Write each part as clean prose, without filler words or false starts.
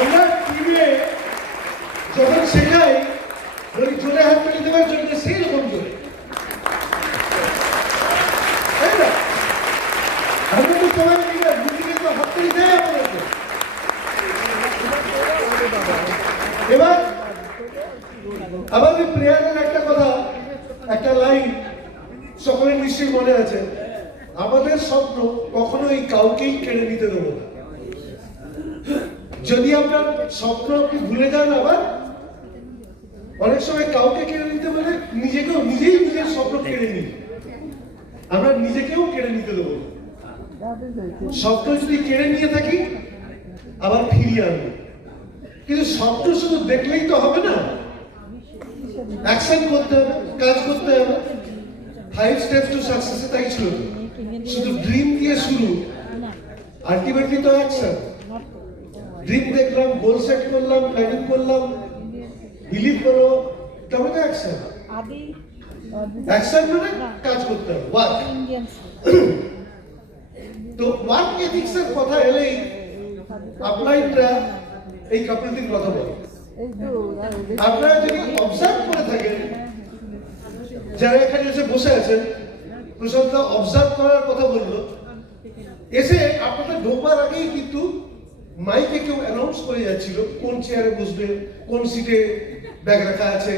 আমরা টিমে যখন শেখাই ওই জোরে হাত তুলে দেওয়ার জন্য সেই রকম জোরে, তাই না? আমরা তো তোমার নিজেকে তো হাত তুলে দেয় আপনাকে। এবার আমাদের প্রেয়ারের একটা কথা, একটা লাইন সকলের নিশ্চয়ই মনে আছে, আমাদের স্বপ্ন কখনোই কাউকেই কেড়ে নিতে দেবো না। যদি আপনার স্বপ্ন আপনি ভুলে যান, আবার অনেক সময় কাউকে কেড়ে নিতে বলে নিজেই নিজের স্বপ্ন কেড়ে নিই, আমরা নিজেকেও কেড়ে নিতে দেবো না। স্বপ্ন যদি কেড়ে নিয়ে থাকি আবার ফিরিয়ে আনবো, কিন্তু স্বপ্ন শুধু দেখলেই তো হবে না, অ্যাকশন করতে হবে, কাজ করতে হবে। 5 স্টেপস টু সাকসেস তাই ছিল, শুধু ড্রিম দিয়ে শুরু, আলটিমেটলি তো অ্যাকশন। ড্রিম দেখলাম, গোল সেট করলাম, প্ল্যানিং করলাম, বিলিভ করো, তবে তো অ্যাকশন। অ্যাকশন মানে কাজ করতে হবে, ওয়ার্ক। তো ওয়ার্ক এথিক্স এর কথা এলেই আপলাইনরা এই কাপড়টির কথা বলে। আপনারা যদি অবজার্ভ করে থাকেন, যারা এখানে এসে বসে আছেন, প্রশান্ত অবজার্ভ করার কথা বললো, এসে আপনাদের ঢোকবার আগেই কিন্তু মাইকে কেউ অ্যানাউন্স করে যাচ্ছিল কোন চেয়ারে বসবে, কোন সিটে ব্যাগ রাখা আছে,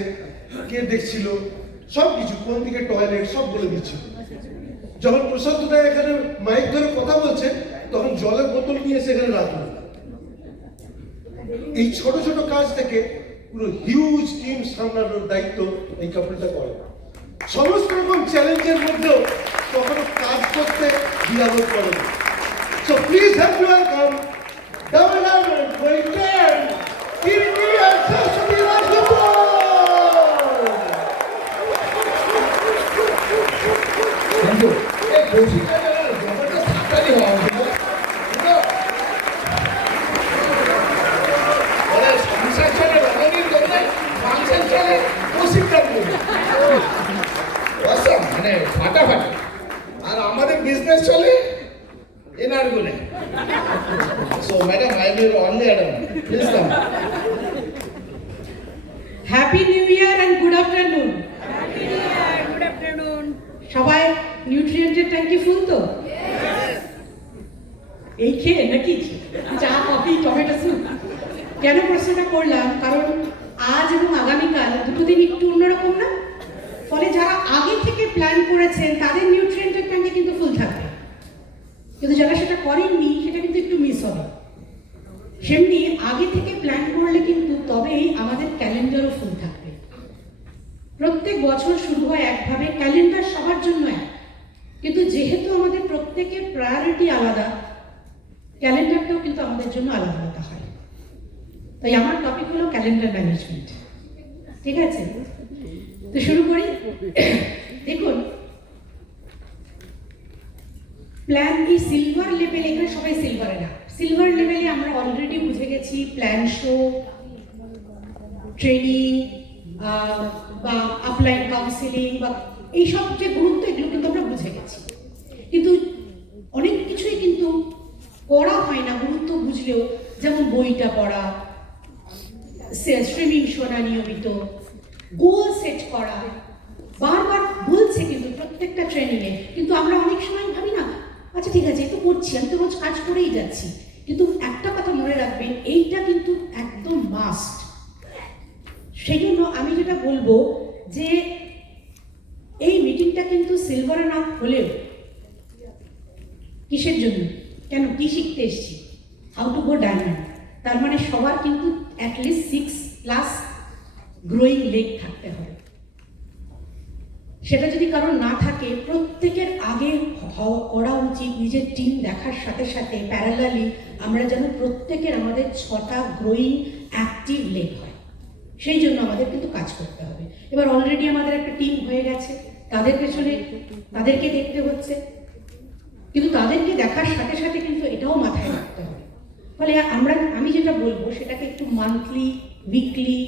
কে দেখছিল, সবকিছু, কোন দিকে টয়লেট, সব বলে দিচ্ছিল। যখন প্রশান্ত দা এখানে মাইক ধরে কথা বলছে, তখন জলের বোতল নিয়ে এসে এখানে রাখলো। এই ছোট ছোট কাজ থেকে পুরো হিউজ টিম সামলানোর দায়িত্ব এই কাপড়টা করে। সমস্ত রকম চ্যালেঞ্জের মধ্যেও কখনো কাজ করতে দ্বিধাবোধ করে না। So please have you welcome double diamond welcome Kirani আর সরস্বতী রাজগোপাল। বন্ধু এই কৌশিকটা ব্যাপারটা সাতটাই হওয়া উচিত। সংসার চলে রমণীর দোকানে, ফাংশন চলে কৌশিকটা মানে ফাটাফাটি, আর আমাদের বিজনেস চলে এনার গুণে। So madam, I am your only Adam, please come. Happy new year and good afternoon. সবাই নিউট্রিয়েন্টের ট্যাঙ্কি ফুল তো? এই খেয়ে নাকি চা, কফি, টমেটো স্যুপ? কেন প্রশ্নটা করলাম, কারণ আজ এবং আগামীকাল দুটো দিন একটু অন্যরকম না? ফলে যারা আগে থেকে প্ল্যান করেছেন তাদের নিউট্রিয়েন্টের ট্যাঙ্কি কিন্তু ফুল থাকবে, কিন্তু যারা সেটা করেননি সেটা কিন্তু একটু মিস হবে। সেমনি আগে থেকে প্ল্যান করলে কিন্তু তবেই আমাদের ক্যালেন্ডারও ফুল থাকবে। প্রত্যেক বছর শুরু হয় একভাবে, ক্যালেন্ডার সবার জন্য এক, কিন্তু যেহেতু আমাদের প্রত্যেকের প্রায়োরিটি আলাদা, ক্যালেন্ডারটাও কিন্তু আমাদের জন্য আলাদা আলাদা হয়। তাই আমার টপিক হলো ক্যালেন্ডার ম্যানেজমেন্ট। ঠিক আছে, তো শুরু করি। দেখুন, প্ল্যান কি সিলভার লেভেল, এখানে সবাই সিলভারে না, সিলভার লেভেলে আমরা অলরেডি বুঝে গেছি প্ল্যান শো, ট্রেনিং বা আপলাইন কাউন্সিলিং বা এইসব যে গুরুত্ব, এগুলো কিন্তু আমরা বুঝে গেছি। কিন্তু অনেক কিছুই কিন্তু করা হয় না গুরুত্ব বুঝলেও, যেমন বইটা পড়া, স্ট্রিমিং শোনা নিয়মিত, গোল সেট করা, বারবার বলছে কিন্তু প্রত্যেকটা ট্রেনিংয়ে, কিন্তু আমরা অনেক সময় ভাবি না, আচ্ছা ঠিক আছে, এই তো করছি, আমি তো রোজ কাজ করেই যাচ্ছি। কিন্তু একটা কথা মনে রাখবেন, এইটা কিন্তু একদম মাস্ট। সেই জন্য আমি যেটা বলবো যে এই মিটিংটা কিন্তু সিলভারে না হলেও, কিসের জন্য, কেন, কি শিখতে এসছি, হাউ টু গো ডায়মন্ড। তার মানে সবার কিন্তু অ্যাটলিস্ট 6+ গ্রোয়িং লেগ থাকতে হবে। সেটা যদি কারো না থাকে, প্রত্যেকের আগে করা উচিত নিজের টিম দেখার সাথে সাথে প্যারালালি আমরা যেন প্রত্যেকের আমাদের 6টা গ্রোয়িং অ্যাক্টিভ লেগ হয়। সেই জন্য আমাদের কিন্তু কাজ করতে হবে। এবার অলরেডি আমাদের একটা টিম হয়ে গেছে, তাদের পেছনে তাদেরকে দেখতে হচ্ছে, কিন্তু তাদেরকে দেখার সাথে সাথে কিন্তু এটাও মাথায় রাখতে হবে। ফলে আমি যেটা বলবো সেটাকে একটু মান্থলি, উইকলি,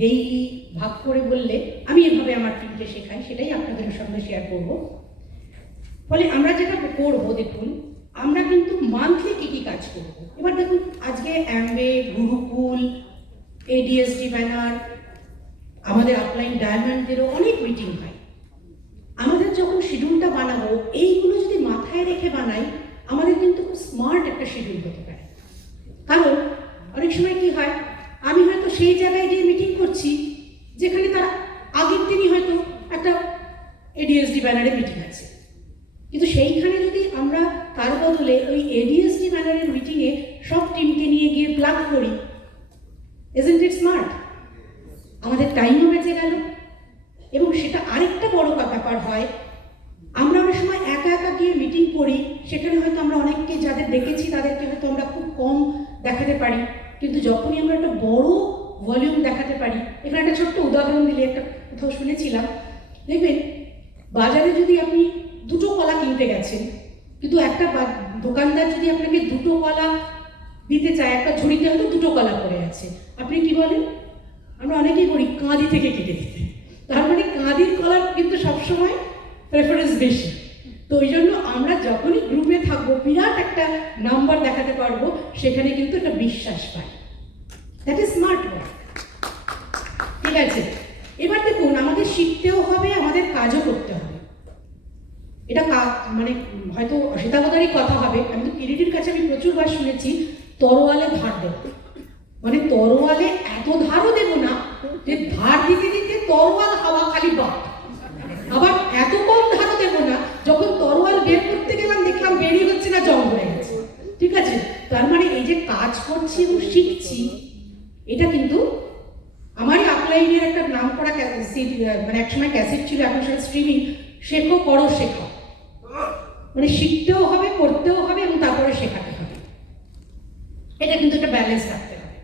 ডেইলি ভাগ করে বললে, আমি এভাবে আমার টিমকে শেখাই, সেটাই আপনাদের সঙ্গে শেয়ার করব। ফলে আমরা যেটা করবো, দেখুন আমরা কিন্তু মান্থলি কি কি কাজ করব। এবার দেখুন, আজকে অ্যামওয়ে, গুরুকুল, এডিএসডি ব্যানার, আমাদের আপলাইন ডায়মন্ডেরও অনেক মিটিং হয়। আমাদের যখন শিডিউলটা বানাবো, এইগুলো যদি মাথায় রেখে বানাই, আমাদের কিন্তু খুব স্মার্ট একটা শিডিউল হতে পারে। কারণ অনেক সময় কি হয়, আমি হয়তো সেই জায়গায় গিয়ে মিটিং করছি যেখানে তার আগের দিনই হয়তো একটা এডিএসডি ব্যানারে মিটিং আছে, কিন্তু সেইখানে যদি আমরা তার বদলে ওই এডিএসডি ব্যানারের মিটিংয়ে সব টিমকে নিয়ে গিয়ে প্লাগ করি, ইজন্ট ইট স্মার্ট? আমাদের টাইমও বেঁচে গেল। এবং সেটা আরেকটা বড় ব্যাপার হয়, আমরা অনেক সময় একা একা গিয়ে মিটিং করি, সেখানে হয়তো আমরা অনেককে যাদের দেখেছি তাদেরকে হয়তো আমরা খুব কম দেখাতে পারি, কিন্তু যখনই আমরা একটা বড় ভলিউম দেখাতে পারি, এখানে একটা ছোট্ট উদাহরণ দিলে, একটা কোথাও শুনেছিলাম, দেখবেন বাজারে যদি আপনি 2টো কলা কিনতে গেছেন, কিন্তু একটা দোকানদার যদি আপনাকে 2টো কলা দিতে চায়, একটা ঝুড়িতে হয়তো 2টো কলা পড়ে আছে, আপনি কি বলেন? আমরা অনেকেই বলি কাঁদি থেকে কেটে দিতে। তার মানে কাঁদির কলার কিন্তু সবসময় প্রেফারেন্স বেশি। তো ওই জন্য আমরা যখনই গ্রুপে থাকবো, বিরাট একটা নাম্বার দেখাতে পারবো, সেখানে কিন্তু একটা বিশ্বাস পাই। That is smart work. ঠিক আছে, এবার দেখুন, আমাদের শিখতেও হবে, আমাদের কাজও করতে হবে। এটা মানে হয়তো অসিতাবতারই কথা হবে, আমি তো কিরিটির কাছে আমি প্রচুরবার শুনেছি তরোয়ালে ধার দেব। মানে তরোয়ালে এত ধারও দেব না যে ধার দিতে দিতে তরোয়াল হাওয়া খালি বাদ। আবার এত কম ধারও দেব না, যখন তরোয়াল বের করতে গেলাম দেখলাম বেরিয়ে হচ্ছে না, জং হয়ে গেছে। ঠিক আছে, তার মানে এই যে কাজ করছি এবং শিখছি, এটা কিন্তু আমারই আপলাইনের একটা নাম করা মানে একসময় ক্যাসেট ছিল, এখন সেটা স্ট্রিমিং, শেখো করো শেখো। মানে শিখতেও হবে, করতেও হবে এবং তারপরে শেখাতে হবে। এটা কিন্তু একটা ব্যালেন্স রাখতে হবে।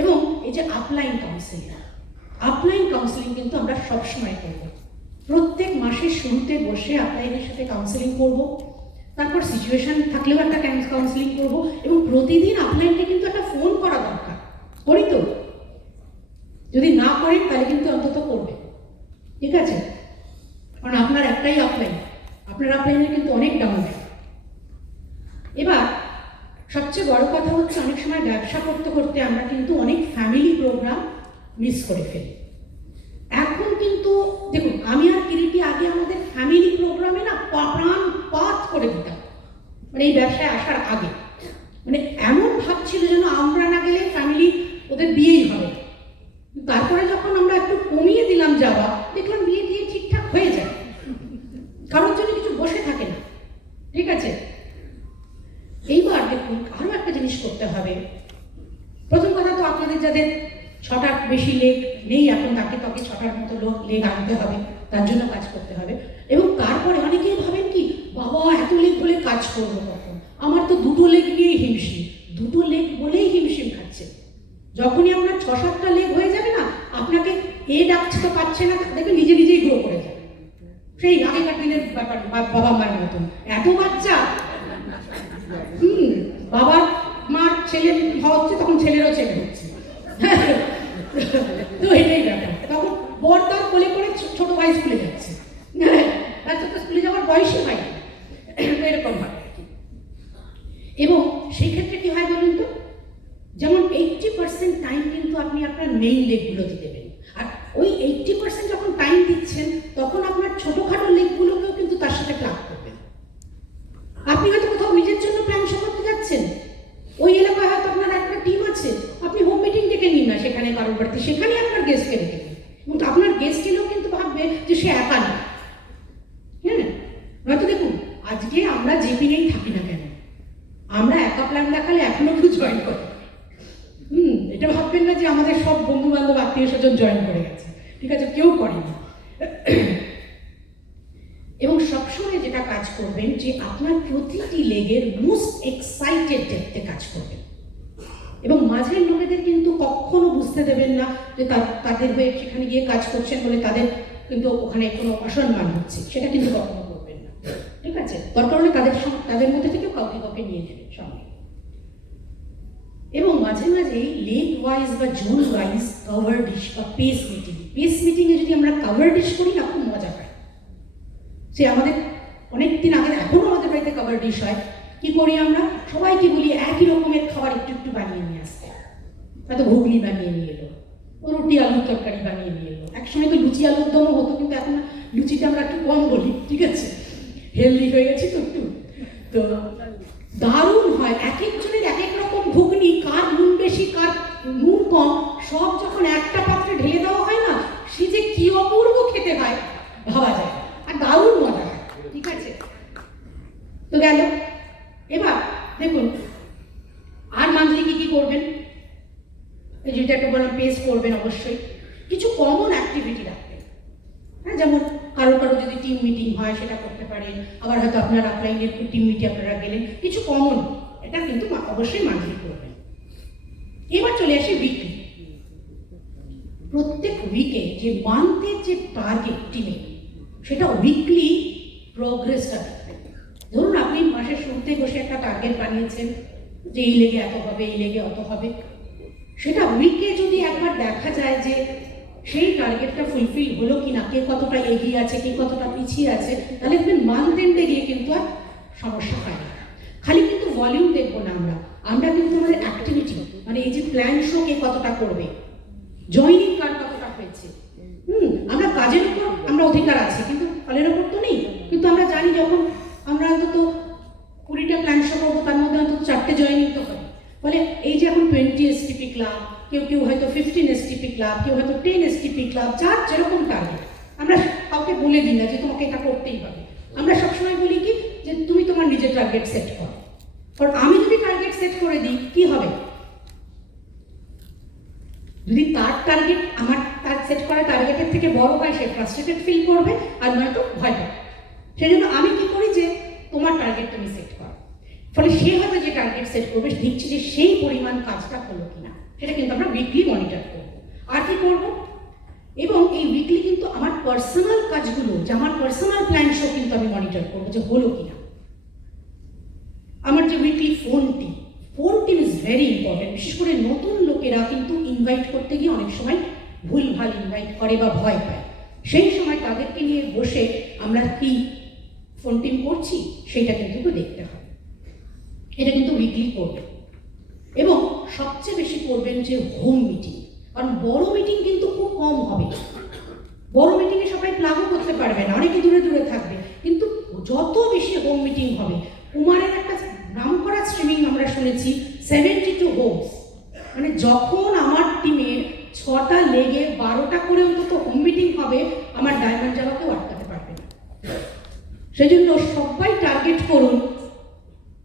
এবং এই যে আপলাইন কাউন্সেলিং কিন্তু আমরা সবসময় করব। প্রত্যেক মাসের শুরুতে বসে আপলাইনের সাথে কাউন্সেলিং করব, তারপর সিচুয়েশন থাকলেও একটা কাউন্সেলিং করব, এবং প্রতিদিন আপলাইনকে কিন্তু একটা ফোন করা দরকার। করি তো? যদি না করেন তাহলে কিন্তু অন্তত করবে। ঠিক আছে, কারণ আপনার একটাই আপলাইন, আপনার আপলাইনের কিন্তু অনেক ডাউন। এবার সবচেয়ে বড় কথা হচ্ছে, অনেক সময় ব্যবসা করতে করতে আমরা কিন্তু অনেক ফ্যামিলি প্রোগ্রাম মিস করে ফেলি। এখন কিন্তু দেখুন, আমি আর কিরিটি আগে আমাদের ফ্যামিলি প্রোগ্রামে না প্রাণপাত করে দিতাম, মানে এই ব্যবসায় আসার আগে। মানে এমন ভাবছিল যেন আমরা না গেলে ফ্যামিলি ওদের বিয়েই হবে। তারপরে যখন আমরা একটু কমিয়ে দিলাম যাওয়া, দেখলাম বিয়ে ঠিকঠাক হয়ে যায়, কারোর জন্য কিছু বসে থাকে না। ঠিক আছে, এইবার দেখুন আরো একটা জিনিস করতে হবে। প্রথম কথা তো আপনাদের যাদের 6টার বেশি লেগ নেই এখন, তাকে 6টার মতো লেগ আনতে হবে, তার জন্য কাজ করতে হবে। এবং তারপরে অনেকেই ভাবেন কি, বাবা এত লেগ বলে কাজ করবো কখন, আমার তো 2টো লেগ নিয়েই হিমশিম। 2টো লেগ বলেই হিমশিম খাচ্ছে। যখনই আপনার 6-7টা লেগ হয়ে যাবে না, আপনাকে এ ডাকছে তো পাচ্ছে না, দেখবে নিজে নিজেই গ্রো করে যাবে। সেই আগেকার দিনের ব্যাপার, বাবা মায়ের মতন এত বাচ্চা, বাবা মার ছেলে হচ্ছে, তখন ছেলেরও ছেলে হচ্ছে। তো এটাই ব্যাপার। তখন বড়দার কোলে করে ছোট ভাই স্কুলে যাচ্ছে, স্কুলে যাওয়ার বয়সই হয় এরকম হয়। এবং সেই ক্ষেত্রে কি হয় বলুন তো, যেমন 80% টাইম কিন্তু আপনি আপনার মেইন লেগগুলোতে দেবেন, আর ওই 80% যখন টাইম দিচ্ছেন, তখন আপনার ছোটখাটো লেগগুলোকেও কিন্তু তার সাথে ক্লাব করবেন। আপনি হয়তো কোথাও নিজের জন্য প্ল্যান করতে যাচ্ছেন, ওই এলাকায় হয়তো আপনার একটা টিম আছে, আপনি হোম মিটিং ডেকে নিন না সেখানে কারোর বাড়িতে, সেখানে আপনার গেস্টকে ডেকে নিন, এবং আপনার গেস্ট এলেও কিন্তু ভাববে যে সে একা না। হ্যাঁ, নয়তো দেখুন আজকে আমরা জেপিনেই থাকি না কেন, আমরা একা প্ল্যান দেখালে এখনো কেউ জয়েন করে। এটা ভাববেন না যে আমাদের সব বন্ধু বান্ধব আত্মীয় স্বজন জয়েন করে গেছে। ঠিক আছে, কেউ করেনি। এবং সবসময় যেটা কাজ করবেন, যে আপনার প্রতিটি লেগের মোস্ট এক্সাইটেড ডেপথে কাজ করবেন, এবং মাঝের লোকেদের কিন্তু কখনো বুঝতে দেবেন না যে তাদের হয়ে সেখানে গিয়ে কাজ করছেন বলে তাদের কিন্তু ওখানে কোনো অসম্মান হচ্ছে, সেটা কিন্তু কখনো করবেন না। ঠিক আছে, দরকার হলে তাদের মধ্যে থেকে কাউকে নিয়ে নেবেন সঙ্গে। এবং মাঝে মাঝে লেগ ওয়াইজ বা জোন ওয়াইজ কভার ডিশ বা পেস মিটিংয়ে যদি আমরা কভার ডিশ করি না, খুব মজা পাই। সে আমাদের অনেকদিন আগে, এখনো আমাদের বাড়িতে কভার ডিশ হয়, কি করি আমরা? সবাইকে বলি একই রকমের খাবার একটু একটু বানিয়ে নিয়ে আসতে। হয়তো ঘুগনি বানিয়ে নিয়ে এলো, রুটি আলুর তরকারি বানিয়ে নিয়ে এলো। একসময় তো লুচি আলুর দমও হতো, কিন্তু এখন লুচিটা আমরা একটু কম বলি, ঠিক আছে, হেলদি হয়ে গেছি তো একটু। তো দারুণ হয়, এক একজনের এক এক রকম ঘুগনি, কার নুন বেশি কার নুন কম, সব যখন একটা পাত্রে ঢেলে দেওয়া হয় না, সে যে কি অপূর্ব খেতে হয় ভাবা যায়, আর দারুণ মজা হয়, ঠিক আছে। তো গেল। এবার দেখুন আর মান্থলি কি করবেন, যেটা একটা বললাম পেস করবেন অবশ্যই, কিছু কমন অ্যাক্টিভিটি রাখবেন। হ্যাঁ, যেমন কারো যদি টিম মিটিং হয় সেটা করতে পারেন, আবার হয়তো আপনার আপলাইনের টিম মিটিং আপনারা গেলেন, কিছু কমন, এটা কিন্তু অবশ্যই মান্থলি করবেন। এবার চলে আসি উইকলি। প্রত্যেক উইকে যে মান্থের যে টার্গেট টিমে, সেটা উইকলি প্রোগ্রেসটা দেখবেন। ধরুন আপনি মাসের শুরুতে বসে একটা টার্গেট বানিয়েছেন যে এই লেগে এত হবে, এই লেগে অত হবে, সেটা উইকে যদি একবার দেখা যায় যে সেই টার্গেটটা ফুলফিল হলো কিনা, কে কতটা এগিয়ে আছে, কে কতটা পিছিয়ে আছে, তাহলে দেখবেন মান্থ এন্ডে গিয়ে কিন্তু আর সমস্যা হয় না। খালি কিন্তু ভলিউম দেখবো না আমরা কিন্তু আমাদের অ্যাক্টিভিটি, মানে এই যে প্ল্যান শো কে কতটা করবে, জয়নিং কার কতটা হয়েছে, আমরা কাজের উপর আমরা অধিকার আছে, কিন্তু ফলের উপর তো নেই। কিন্তু আমরা জানি যখন আমরা অন্তত 20টা প্ল্যান শো করবো, তার মধ্যে অন্তত 4টে জয়নিং তো হবে। ফলে এই যে এখন 20 এসটিপি ক্লাব, কেউ হয়তো 15 এসটিপি ক্লাব, কেউ হয়তো 10 এসটিপি ক্লাব, যার যেরকম টার্গেট, আমরা কাউকে বলে দিই না যে তোমাকে এটা করতেই হবে। আমরা সবসময় বলি কি যে তুমি তোমার নিজের টার্গেট সেট করো। কারণ আমি যদি টার্গেট সেট করে দিই, কি হবে? যদি তার টার্গেট আমার তার সেট করা টার্গেটের থেকে বড় হয়, সে ফ্রাস্ট্রেটেড ফিল করবে, আর নয়তো ভয় পাবে। সেই জন্য আমি কি করি যে তোমার টার্গেট তুমি সেট করো। ফলে সে হয়তো যে টার্গেট সেট করবে, দেখছি যে সেই পরিমাণ কাজটা হলো কিনা, সেটা কিন্তু আমরা উইকলি মনিটর করবো। আর কি করবো? এবং এই উইকলি কিন্তু আমার পার্সোনাল কাজগুলো, যে আমার পার্সোনাল প্ল্যান শো কিন্তু আমি মনিটর করবো যে হলো কিনা। আমার যে weekly phone team is very important. বিশেষ করে নতুন লোকেরা কিন্তু ইনভাইট করতে গিয়ে অনেক সময় ভুলভাল ইনভাইট করে বা ভয় পায়। সেই সময় তাদেরকে নিয়ে বসে আমরা কি ফোন টিম করছি সেটা কিন্তু দেখতে হবে। এটা কিন্তু উইকলি করবেন। এবং সবচেয়ে বেশি করবেন যে হোম মিটিং, কারণ বড় মিটিং কিন্তু খুব কম হবে। বড় মিটিংয়ে সবাই প্লাগও করতে পারবে না, অনেকে দূরে দূরে থাকবে, কিন্তু যত বেশি হোম মিটিং হবে। কুমারের একটা নাম করা স্ট্রিমিং আমরা শুনেছি 72 হোমস, মানে যখন আমার টিমের 6টা লেগে 12টা করে অন্তত হোম মিটিং হবে, আমার ডায়মন্ড যাওয়াকেও আটকাতে পারবে না। সেই জন্য সবাই টার্গেট করুন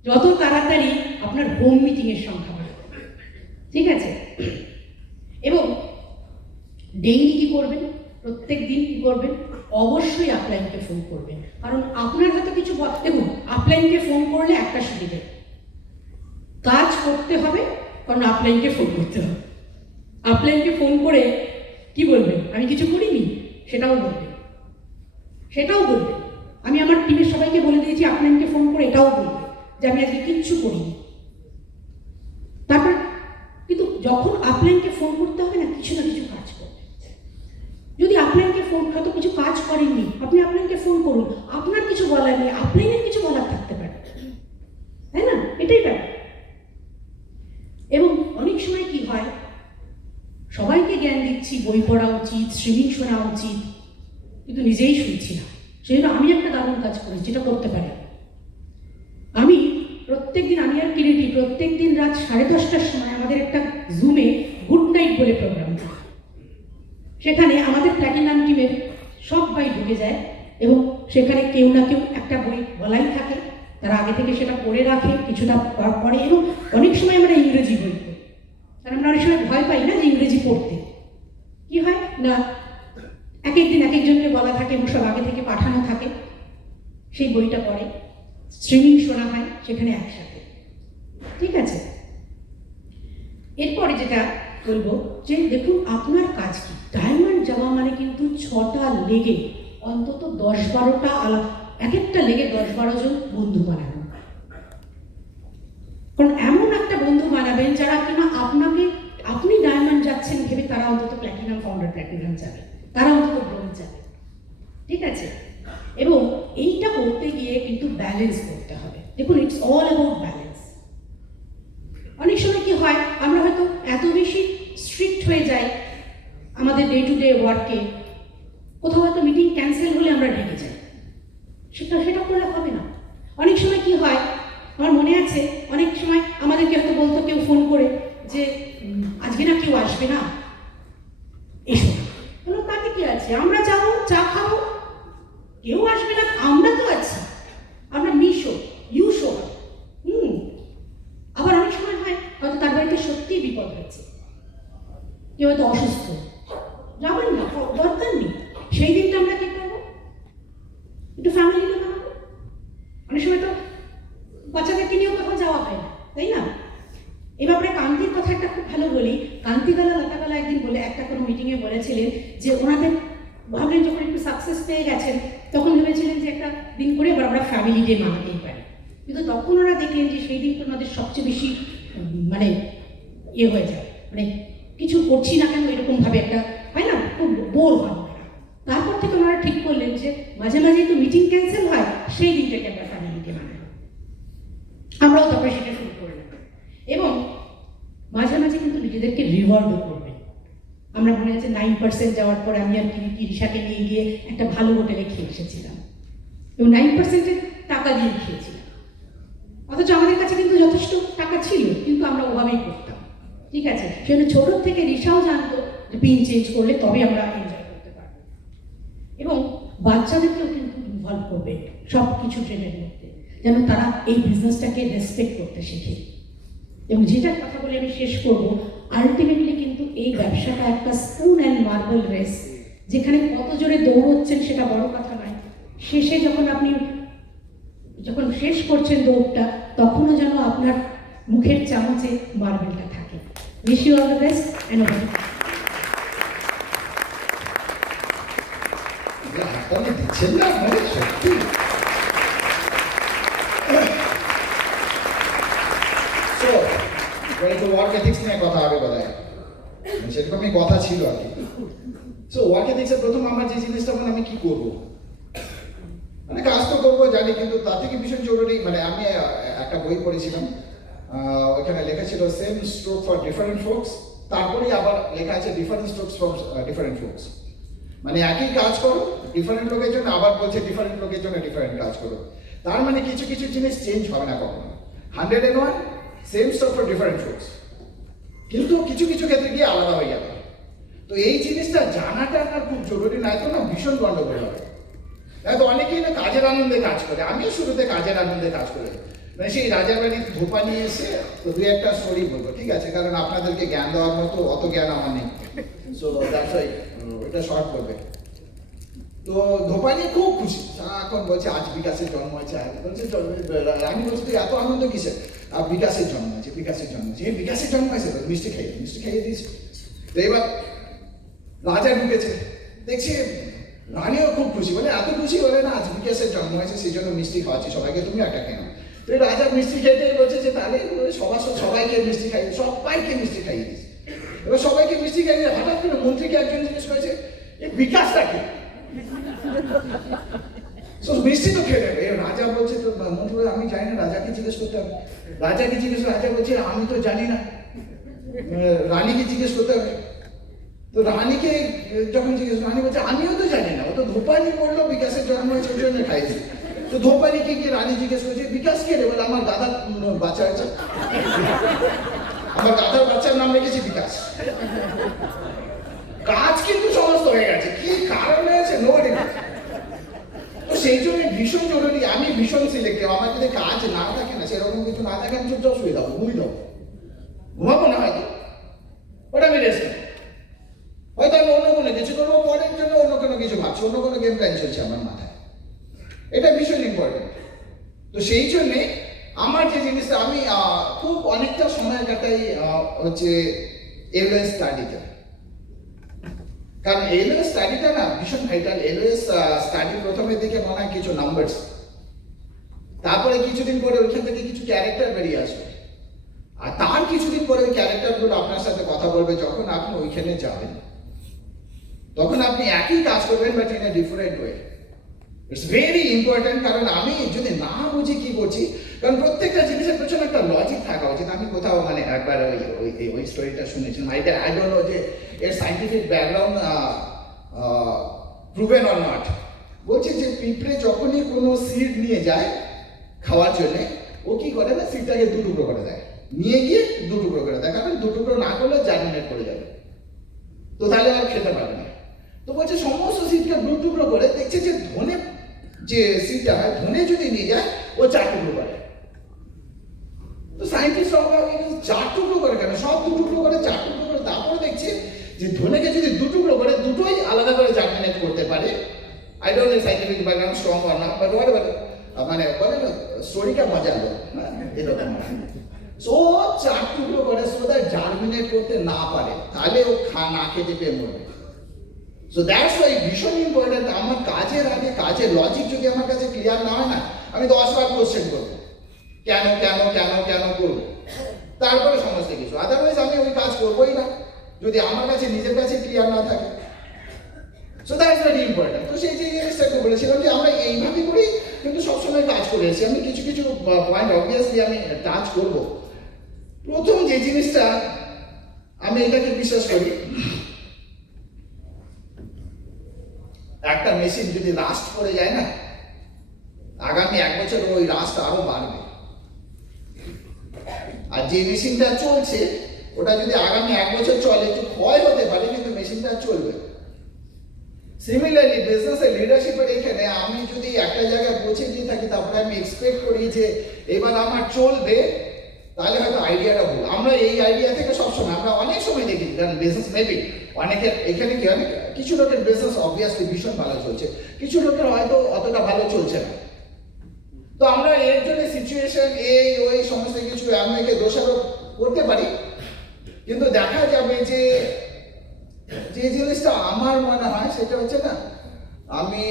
যত তাড়াতাড়ি আপনার হোম মিটিং এর সংখ্যা বাড়বে, ঠিক আছে। এবং ডেইলি কি করবেন? প্রত্যেক দিন কি করবেন? অবশ্যই আপলাইনকে ফোন করবেন। কারণ আপনার হয়তো কিছু দেখুন, আপলাইনকে ফোন করলে একটা সুবিধে, কাজ করতে হবে, কারণ আপলাইনকে ফোন করতে হবে। আপলাইনকে ফোন করে কি বলবেন? আমি কিছু করিনি, সেটাও বলবেন। আমি আমার টিমের সবাইকে বলে দিয়েছি আপলাইনকে ফোন করে এটাও বলবেন যে আমি আজকে কিচ্ছু করিনি। তারপর কিন্তু যখন আপলাইনকে ফোন করতে হবে না, কিছু না কিছু কাজ করবে। যদি আপলাইনকে ফোন, হয়তো কিছু কাজ করেননি, আপনি আপলাইনকে ফোন করুন, আপনার কিছু বলার নেই, আপলাইনের কিছু বলার থাকতে পারে, তাই না? এটাই ব্যাপার। এবং অনেক সময় কি হয়, সবাইকে জ্ঞান দিচ্ছি, বই পড়া উচিত, স্ট্রিমিং শোনা উচিত, কিন্তু নিজেই শুনছি না। সেই জন্য আমি একটা দারুণ কাজ করি, যেটা করতে পারি। আমি প্রত্যেকদিন, আমি আর কিরিটি প্রত্যেকদিন রাত 10:30টার সময় আমাদের একটা জুমে গুড নাইট বলে প্রোগ্রাম হয়। সেখানে আমাদের প্ল্যাটিনাম টিমের সবাই ঢুকে যায় এবং সেখানে কেউ না কেউ একটা বই বলাই থাকে, তারা আগে থেকে সেটা পড়ে রাখে, কিছুটা পড়ে। এবং অনেক সময় আমরা ইংরেজি বই পড়ি, কারণ আমরা অনেক সময় ভয় পাই না যে ইংরেজি পড়তে। কি হয় না, এক একদিন এক একজনকে বলা থাকে এবং সব আগে থেকে পাঠানো থাকে, সেই বইটা পড়ে, স্ট্রিমিং শোনা হয় সেখানে একসাথে, ঠিক আছে। এরপরে যেটা বলবো যে দেখুন আপনার কাজ কি। ডায়মন্ড যাওয়া মানে কিন্তু 6টা লেগে অন্তত 10-12টা এক একটা লেগে 10-12 জন বন্ধু বানানো। কারণ এমন একটা বন্ধু বানাবেন যারা কিনা আপনাকে, আপনি ডায়মন্ড যাচ্ছেন ভেবে তারা অন্তত প্ল্যাটিনাম, ফাউন্ডার প্ল্যাটিনাম যাবে, তারা অন্তত ব্রোঞ্জ যাবে, ঠিক আছে। এবং এইটা করতে গিয়ে কিন্তু ব্যালেন্স করতে হবে। দেখুন, ইটস অল অ্যাবাউট ব্যালেন্স। অনেক সময় কি হয়, আমরা হয়তো এত বেশি স্ট্রিক্ট হয়ে যাই আমাদের ডে টু ডে ওয়ার্কে, কোথাও হয়তো মিটিং ক্যান্সেল হলে আমরা ঢেকে যাই, সেটা করলে হবে না। অনেক সময় কি হয়, আমার মনে আছে অনেক সময় আমাদেরকে হয়তো বলতো কেউ ফোন করে যে আজকে না কেউ আসবে না, এসো। বলো তাতে কি আছে, আমরা যাবো, চা খাবো, কেউ আসবে না, আমরা তো আছি, আমরা মিশো ইউশো। আবার অনেক সময় হয় হয়তো তার বাড়িতে সত্যিই বিপদ হয়েছে, কেউ হয়তো অসুস্থ, যাবেন না, দরকার নেই। সেই দিনটা আমরা কি করবো, একটু ফ্যামিলিকে বানাবো। অনেক সময় তো বাচ্চাদেরকে নিয়েও কোথাও যাওয়া হয় না, তাই না? এ ব্যাপারে কান্তির কথা একটা খুব ভালো বলি। কান্তিকালা লতাকালা একদিন বলে একটা কোনো মিটিংয়ে বলেছিলেন যে ওনাদের ভাবলেন যখন একটু সাকসেস পেয়ে গেছেন তখন ভেবেছিলেন যে একটা দিন করে এবার আমরা ফ্যামিলি ডে মানাতেই পারি, কিন্তু তখন ওরা দেখলেন যে সেই দিনটা ওনাদের সবচেয়ে বেশি মানে হয়ে যায়, মানে কিছু করছি না কেন এরকমভাবে একটা হয় না, খুব বোর হয়। তারপর থেকে ওনারা ঠিক করলেন যে মাঝে মাঝে তো মিটিং ক্যান্সেল হয়, সেই দিনটাকে আমরা ফ্যামিলিকে মানাই। আমরাও তারপরে সেটা শুরু করলাম, এবং মাঝে মাঝে কিন্তু নিজেদেরকে রিওয়ার্ডও করবে। আমরা মনে আছে 9% যাওয়ার পরে আমি আর রিশাকে নিয়ে গিয়ে একটা ভালো হোটেলে খেয়ে এসেছিলাম, এবং 9%-এর টাকা দিয়ে খেয়েছিলাম, অথচ আমাদের কাছে কিন্তু যথেষ্ট টাকা ছিল, কিন্তু আমরা ওভাবেই করতাম। ঠিক আছে, সেজন্য ছোট থেকে রিশাও জানতো যে পিন চেঞ্জ করলে তবে আমরা এনজয় করতে পারবো। এবং বাচ্চাদেরকেও কিন্তু ইনভলভ করবে সব কিছু ট্রেনের মধ্যে, যেন তারা এই বিজনেসটাকে রেসপেক্ট করতে শেখে। এবং যেটার কথা বলে আমি শেষ করব, আলটিমেটলি কিন্তু এই ব্যবসাটা একটা স্পুন অ্যান্ড মার্বেল রেস, যেখানে কত জোরে দৌড়চ্ছেন সেটা বড় কথা নয়, শেষে যখন শেষ করছেন দৌড়টা, তখনও যেন আপনার মুখের চামচে মার্বেলটা থাকে। Wish you all the best and আপনি দিচ্ছেন না মানে সত্যি। তো ওয়ার্ক এথিক্স নিয়ে কথা হবে বোধহয়, সেরকমই কথা ছিল আর কি। সো ওয়ার্ক এথিক্সের প্রথম আমার যে জিনিসটা মানে আমি কি করবো, মানে কাজ তো করবো জানি, কিন্তু তার থেকে ভীষণ জরুরি, মানে আমি একটা বই পড়েছিলাম, ওইখানে লেখা ছিল same stroke for different folks, তারপরেই আবার লেখা আছে different strokes for different folks. মানে একই কাজ করো ডিফারেন্ট লোকের জন্য, আবার বলছে ডিফারেন্ট লোকের জন্য ডিফারেন্ট কাজ করো। তার মানে কিছু কিছু জিনিস চেঞ্জ হবে না কখনো। 101 same stroke for different folks, কিন্তু কিছু কিছু ক্ষেত্রে গিয়ে আলাদা হয়ে যাবে। তো এই জিনিসটা জানাটা আমার খুব জরুরি, নয়তো না ভীষণ গন্ডগোল হবে। তো অনেকেই না কাজের আনন্দে কাজ করে, আমিও শুরুতে কাজের আনন্দে কাজ করে, মানে সেই রাজার বাড়ির ধোপা নিয়ে এসে তো দুই একটা স্টোরি বলবো, ঠিক আছে, কারণ আপনাদেরকে জ্ঞান দেওয়ার মতো অত জ্ঞান আমার নেই। সো দ্যাটস ওয়াই এটা শর্ট করবে। তো ধোপা নিয়ে খুব খুশি, এখন বলছে আজ বিকাশের জন্ম হয়েছে, বলছে রানী বলছে তুই এত আনন্দ কিসের, বিকাশের জন্ম হয়েছে, বিকাশের জন্ম হয়েছে, এই বিকাশের জন্ম হয়েছে, মিষ্টি খাইয়ে দিয়েছে। তো এবার রাজা ঢুকেছে, দেখছি রানীও খুব খুশি, বলে এত খুশি বলে না আজ বিকাশের জন্ম হয়েছে সেই জন্য মিষ্টি খাওয়াচ্ছি সবাইকে, তুমি একটা কেন। তো রাজা মিষ্টি খেতে বলছে যে তাহলে সবাইকে মিষ্টি খাইয়ে, সবাইকে মিষ্টি খাইয়ে দিয়েছে। এবার সবাইকে মিষ্টি খাইয়ে হঠাৎ করে মন্ত্রীকে একজন জিজ্ঞেস করেছে এই বিকাশটা কি, মিষ্টি তো খেয়ে নেবে। রাজা বলছে, তো মন্ত্রী বলে আমি জানি না, রাজাকে জিজ্ঞেস করতে হবে। রাজাকে জিজ্ঞেস, রাজা বলছে আমি তো জানি না, রানীকে জিজ্ঞেস করতে হবে। তো রানীকে যখন জিজ্ঞেস, রানী বলছে আমিও তো জানি না, ও তো ধোপানি বললো বিকাশের জন্ম হয়েছে ওই জন্য খাইছে। তো ধোপানিকে গিয়ে রানী জিজ্ঞেস করছে বিকাশ কে রে, বলে আমার দাদার বাচ্চা হয়েছে, আমার দাদার বাচ্চার নাম রেখেছে বিকাশ। কাজ কিন্তু সমস্ত হয়ে গেছে, কি কারণ হয়েছে নো রিভিউ। তো সেই জন্য ভীষণ জরুরি, আমি ভীষণ সিলেক্টিভ, আমার যদি কাজ না থাকে না, সেরকম কিছু না থাকে, আমি চুপচাপ শুয়ে যাবো, ঘুমাবো না হয়তো, ওটা আমি রেস্ট নেবো। হয়তো আমি অন্য কোনো কিছু করবো, পরের জন্য অন্য কোনো কিছু ভাবছি, অন্য কোনো গেম প্ল্যান চলছে আমার মাথায়, এটা ভীষণ ইম্পর্টেন্ট। তো সেই জন্যে আমার যে জিনিসটা, আমি খুব অনেকটা সময় কাটাই হচ্ছে এলওএস স্টাডিতে, কারণ এলওএস স্টাডিটা না ভীষণ ভাইটাল। এলওএস স্টাডি প্রথমের দিকে মনে হয় কিছু নাম্বারস, তারপরে কিছুদিন পরে ওইখান থেকে কিছু ক্যারেক্টার বেরিয়ে আসবে, আর তার কিছুদিন পরে ওই ক্যারেক্টারগুলো আপনার সাথে কথা বলবে। যখন আপনি ওইখানে যাবেন তখন আপনি একই কাজ করবেন but in a different way. It's very important, কারণ আমি যদি না বুঝি কি করছি, কারণ প্রত্যেকটা জিনিসের পেছনে একটা লজিক থাকা উচিত। আমি কোথাও মানে একবার ওই স্টোরিটা শুনেছিলাম, আই ডোন্ট নো যে এর scientific background proven or not. বলছে যে পিঁপড়ে যখনই কোনো সিড নিয়ে যায় খাওয়ার জন্য, ও কি করে না, সিডটাকে দু টুকরো করে দেয়, নিয়ে গিয়ে দু টুকরো করে দেয়, কারণ দু টুকরো না করলে জার্মিনেট করে যাবে, তো তাহলে আর খেতে পারবে না। তো বলছে সমস্ত সিডকে দু টুকরো করে, দেখছে যে ধনে যে সিডটা হয়, ধনে যদি নিয়ে যায় ও 4 টুকরো করে। তো সায়েন্টিস্ট চার টুকরো করে কেন, সব দু টুকরো করে, 4 টুকরো করে। তারপরে দেখছে যে ধনেকে যদি দু টুকরো করে, দুটোই আলাদা করে জার্মিনেট করতে পারে। I don't know scientific background strong or not, but what ever, মানে বলে না স্টোরিটা মজার, এরকম। সো 4 টুকরো করে সো দ্যাট জার্মিনেট করতে না পারে, তাহলে ও না খেতে পেয়ে মরবে। সো দ্যাটস ওয়াই ভীষণ ইম্পর্টেন্ট। আমার কাজের আগে কাজের লজিক যদি আমার কাছে ক্লিয়ার না হয় না, আমি 10 বার কোশ্চেন করবো, কেন কেন কেন কেন করবো, তারপরে সমস্ত কিছু। আদারওয়াইজ আমি ওই কাজ করবোই না, যদি আমার কাছে নিজের কাছে ক্লিয়ার না থাকে। So that's very important. তো সেই যে জিনিসটাকে বলেছিলাম যে আমরা এইভাবে করেই কিন্তু সবসময় কাজ করে এসেছি। আমি কিছু কিছু পয়েন্ট অবভিয়াসলি আমি টাচ করব। প্রথম যে জিনিসটা, আমি এটাকে বিশ্বাস করি, একটা মেশিন যদি রাস্ট করে যায় না, আগামী 1 বছর ওই রাস্ট আরো বাড়বে। আর যে মেশিনটা চলছে ওটা যদি আগামী 1 বছর চলে, একটু ক্ষয় হতে পারে, কিন্তু মেশিনটা চলবে। সিমিলারলি বিজনেসের লিডারশিপের এখানে আমি যদি একটা জায়গায় পৌঁছে দিয়ে থাকি, তারপরে আমি এক্সপেক্ট করি যে এবার আমার চলবে, তাহলে হয়তো আইডিয়াটা ভুল। আমরা এই আইডিয়া থেকে সবসময়, আমরা অনেক সময় দেখি, কারণ বিজনেস মেবি অনেকের এখানে কি অনেক কিছু লোকের বিজনেস অবভিয়াসলি ভীষণ ভালো চলছে, কিছু লোকের হয়তো অতটা ভালো চলছে না। তো আমরা এর জন্য সিচুয়েশন ওই সমস্ত কিছু আমাকে দোষারোপ করতে পারি, কিন্তু দেখা যাবে যে যে জিনিসটা আমার মনে হয় সেটা হচ্ছে না, আমি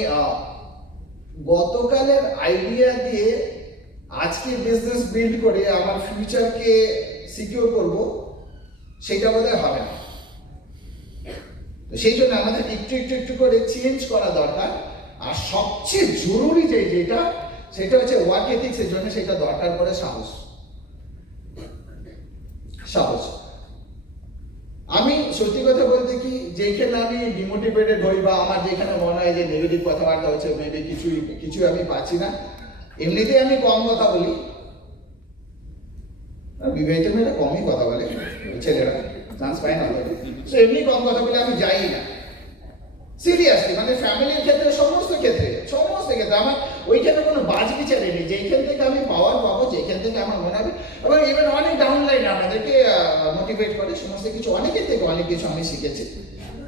গতকালের আইডিয়া দিয়ে আজকে বিজনেস বিল্ড করে আমার ফিউচারকে সিকিউর করব, সেটা বোধহয় হবে না। সেই জন্য আমাদের একটু একটু একটু করে চেঞ্জ করা দরকার। আর সবচেয়ে জরুরি যেটা, সেটা হচ্ছে ওয়ার্ক এথিক্স এর জন্য সেটা দরকার পড়ে সাহস। সাহস। আমি সত্যি কথা বলতে কি, যেখানে আমি ডিমোটিভেটেড হই বা আমার যেখানে মনে হয় যে নেগেটিভ কথাবার্তা হচ্ছে, মেবি কিছু আমি পাচ্ছি না, এমনিতেই আমি কম কথা বলি। বিবাহিত মেয়েরা কমই কথা বলে, ছেলেরা চান্স পায় না, তো এমনি কম কথা বলে আমি যাই না। সিরিয়াসলি, মানে ফ্যামিলির ক্ষেত্রে, সমস্ত ক্ষেত্রে আমার ওইখানে কোনো বাজ বিচারে নেই। যেখান থেকে আমি পাওয়ার পাবো, যেখান থেকে আমার মনে হবে, এবং ইভেন অনেক ডাউনলাইন আমাদেরকে মোটিভেট করে, সমস্ত কিছু অনেকের থেকে অনেক কিছু আমি শিখেছি,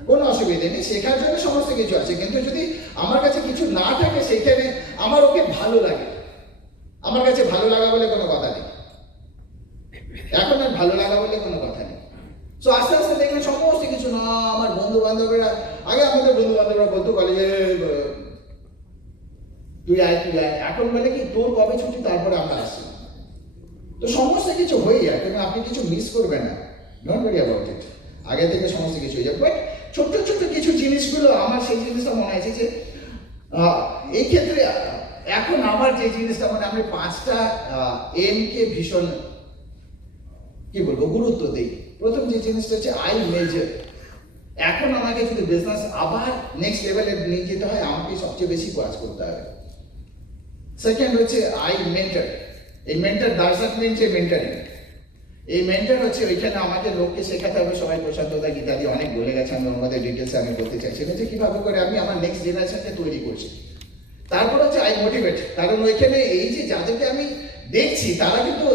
কোনো অসুবিধা নেই, শেখার জন্য সমস্ত কিছু আছে। কিন্তু যদি আমার কাছে কিছু না থাকে, সেইখানে আমার ওকে ভালো লাগে, আমার কাছে ভালো লাগা বলে কোনো কথা নেই, এখন আর ভালো লাগা বলে কোনো কথা নেই। সো আস্তে আস্তে দেখবেন সমস্ত কিছু না, আমার বন্ধু বান্ধবরা, আগে আমাদের বন্ধু বান্ধবরা বলতো কলেজে তুই আয়, এখন বলে কি তোর কবে ছুটি, তারপরে আমরা আসছি। তো সমস্ত কিছু হয়ে যায়, কিন্তু আপনি কিছু মিস করবেন না, ডোন্ট ওয়ারি অ্যাবাউট ইট, আগে থেকে সমস্ত কিছু হয়ে যাবে। বাট ছোট্ট ছোট্ট কিছু জিনিসগুলো আমার সেই জিনিসটা মনে হয়েছে যে এই ক্ষেত্রে এখন আমার যে জিনিসটা, মানে আমি 5টা এমকে ভীষণ কি বলবো গুরুত্ব দিই। প্রথম যে জিনিসটা হচ্ছে আই মেজার। এখন আমাকে যদি বিজনেস আবার নেক্সট লেভেলে নিয়ে যেতে হয়, আমাকে সবচেয়ে বেশি কাজ করতে হবে। সেকেন্ড হচ্ছে আই মেন্টর। এই মেন্টর দার্শক মিন যে মেন্টারিং, এই মেন্টর হচ্ছে ওইখানে আমাকে লোককে শেখাতে হবে। সবাই প্রশান্ত দা গীতা দিয়ে অনেক বলে গেছে, আমি ওনাদের ডিটেলসে আমি বলতে চাইছি না যে কিভাবে করে আমি আমার নেক্সট জেনারেশনকে তৈরি করছি। তারপর হচ্ছে আই মোটিভেট, কারণ ওইখানে এই যে যাদেরকে আমি দেখছি তারা কিন্তু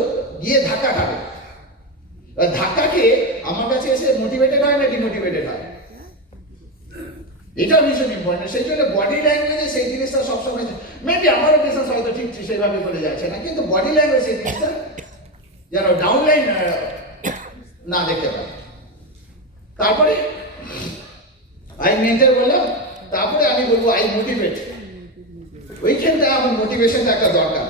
গিয়ে ধাক্কা খাবে, ধাক্কা খেয়ে আমার কাছে এসে মোটিভেটেড হয় না ডিমোটিভেটেড হয়, এটা ভীষণ ইম্পর্টেন্ট। সেই জন্য বডি ল্যাঙ্গুয়েজে সেই জিনিসটা সবসময়, মেবি আমারও বিজনেস হয়তো ঠিক সেইভাবে করে যাচ্ছে না, কিন্তু বডি ল্যাঙ্গুয়েজ সেই জিনিসটা যেন ডাউনলাইন না দেখতে পাই। তারপরে আই মেন্টর বললাম, তারপরে আমি বলবো আই মোটিভেট। ওইখানটা আমার মোটিভেশনটা একটা দরকার,